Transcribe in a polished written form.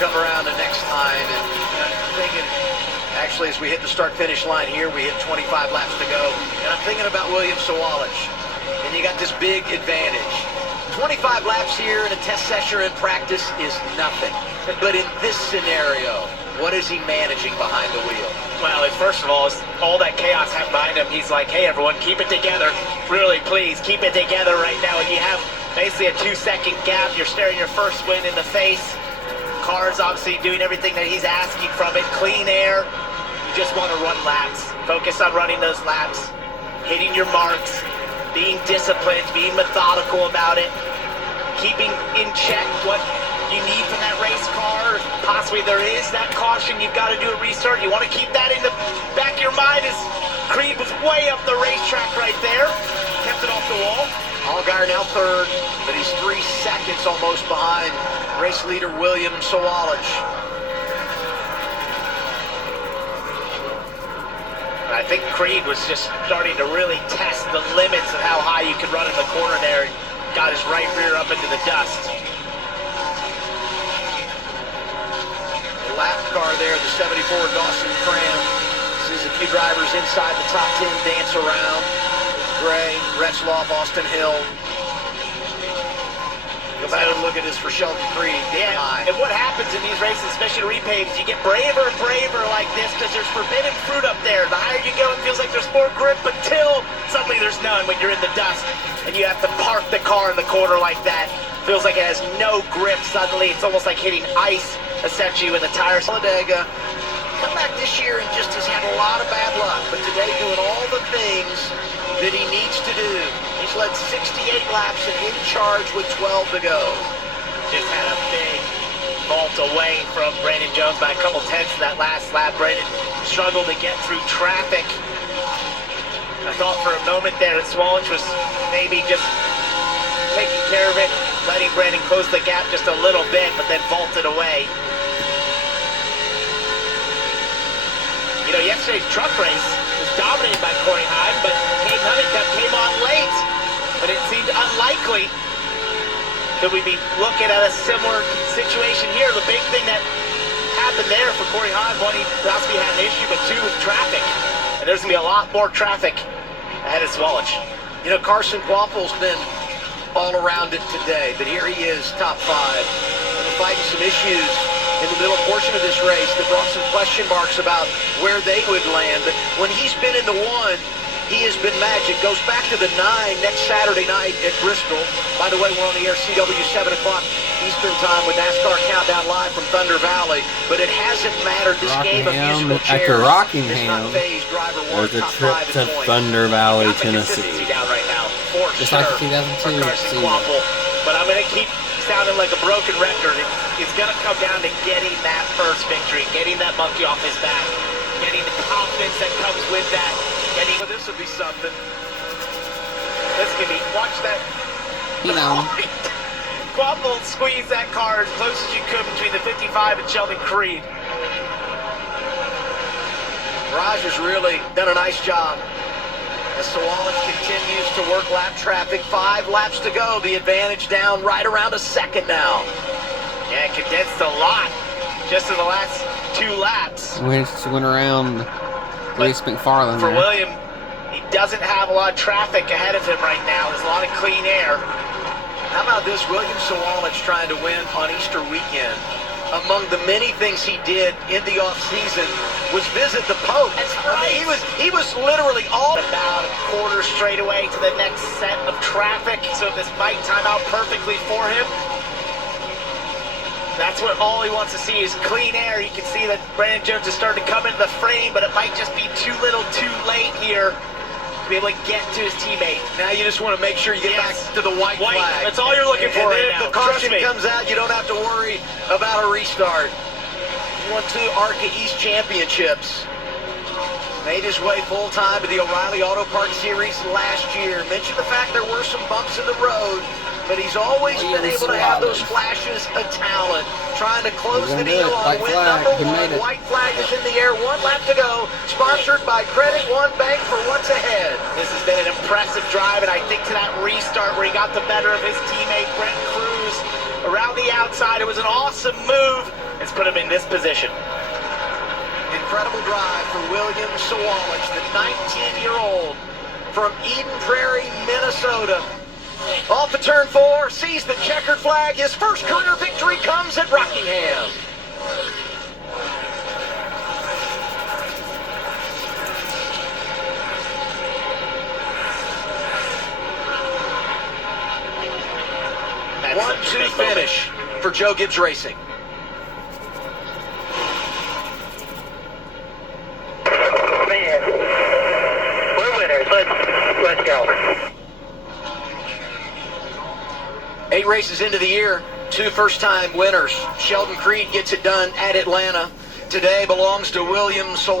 come around the next time, and I'm thinking, actually, as we hit the start-finish line here, we hit 25 laps to go, and I'm thinking about William Sawalich, and you got this big advantage. 25 laps here in a test session or in practice is nothing, but in this scenario, what is he managing behind the wheel? Well, first of all that chaos behind him, he's like, hey, everyone, keep it together. Really, please, keep it together right now. And you have basically a 2-second gap. You're staring your first win in the face. Car's obviously doing everything that he's asking from it. Clean air. You just want to run laps. Focus on running those laps, hitting your marks, being disciplined, being methodical about it, keeping in check what you need from that race car. Possibly there is that caution. You've got to do a restart. You want to keep that in the back of your mind as Creed was way up the racetrack right there. Kept it off the wall. Allgaier now third, but he's 3 seconds almost behind race leader William Sawalich. I think Creed was just starting to really test the limits of how high you could run in the corner there. Got his right rear up into the dust. Lap car there, the 74 Dawson Cram. Sees a few drivers inside the top 10 dance around. Gray, Retzloff, Austin Hill. Go back and look at this for Sheldon Creed. Yeah, and what happens in these races, especially repaves, you get braver and braver like this because there's forbidden fruit up there. The higher you go, it feels like there's more grip until suddenly there's none when you're in the dust and you have to park the car in the corner like that. Feels like it has no grip suddenly. It's almost like hitting ice, essentially, with the tires. Talladega, come back this year and just has had a lot of bad luck, but today doing all the things that he needs to do. He's led 68 laps and in charge with 12 to go. Just had a big vault away from Brandon Jones by a couple tenths in that last lap. Brandon struggled to get through traffic. I thought for a moment there that Sawalich was maybe just taking care of it, letting Brandon close the gap just a little bit, but then vaulted away. You know, yesterday's truck race was dominated by Corey Heim, but Hayden Honeycutt came on late. But it seemed unlikely that we'd be looking at a similar situation here. The big thing that happened there for Corey Heim, one, he possibly had an issue, but two, was traffic. And there's going to be a lot more traffic ahead of Sawalich. You know, Carson Quaffle's been all around it today, but here he is, top 5. Fighting some issues in the middle portion of this race that brought some question marks about where they would land. But when he's been in the 1, he has been magic. Goes back to the 9 next Saturday night at Bristol. By the way, we're on the air CW 7 o'clock Eastern time with Nascar Countdown live from Thunder Valley. But it hasn't mattered. This game of musical chairs after Rockingham, there's a trip to Thunder Valley, Tennessee. Down right now, for Just sure, like the 2002 season. But I'm going to keep sounding like a broken record. It's going to come down to getting that first victory, getting that monkey off his back, getting the confidence that comes with that. Well, this will be something. This could be, watch that. You know. Quaffle squeeze that car as close as you could between the 55 and Sheldon Creed. Raj has really done a nice job as Sawalich continues to work lap traffic. 5 laps to go. The advantage down right around a second now. Yeah, it condensed a lot just in the last 2 laps. Went around Grace McFarland for there. William, he doesn't have a lot of traffic ahead of him right now. There's a lot of clean air. How about this? William Sawalich trying to win on Easter weekend. Among the many things he did in the offseason was visit the Pope. That's right. I mean, he was literally all about a quarter straight away to the next set of traffic. So this might time out perfectly for him. That's what all he wants to see is clean air. You can see that Brandon Jones is starting to come into the frame, but it might just be too little too late here to be able to get to his teammate. Now you just want to make sure you get back to the white flag. That's all you're looking for right now. If the caution comes out, you don't have to worry about a restart. He won 2 ARCA East championships. Made his way full-time to the O'Reilly Auto Parts Series last year. Mentioned the fact there were some bumps in the road, but he's always been able to have those flashes of talent. Trying to close the deal on win number 1. White flag is in the air. 1 lap to go. Sponsored by Credit One Bank for what's ahead. This has been an impressive drive, and I think to that restart where he got the better of his teammate Brent Cruz around the outside, it was an awesome move It's put him in this position. Incredible drive for William Sawalich, the 19-year-old from Eden Prairie, Minnesota. Off of turn 4, sees the checkered flag. His first career victory comes at Rockingham. That's 1-2 finish for Joe Gibbs Racing. Man, we're winners. Let's go. 8 races into the year, 2 first-time winners. Sheldon Creed gets it done at Atlanta. Today belongs to William Sawalich.